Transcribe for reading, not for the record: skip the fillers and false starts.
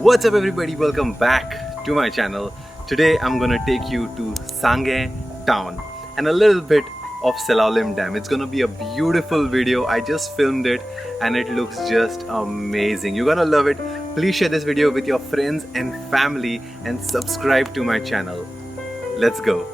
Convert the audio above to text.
What's up everybody, welcome back to my channel. Today I'm gonna take you to Sanguem town and a little bit of Salaulim dam. It's gonna be a beautiful video. I just filmed it and it looks just amazing. You're gonna love it. Please share this video with your friends and family and subscribe to my channel. Let's go.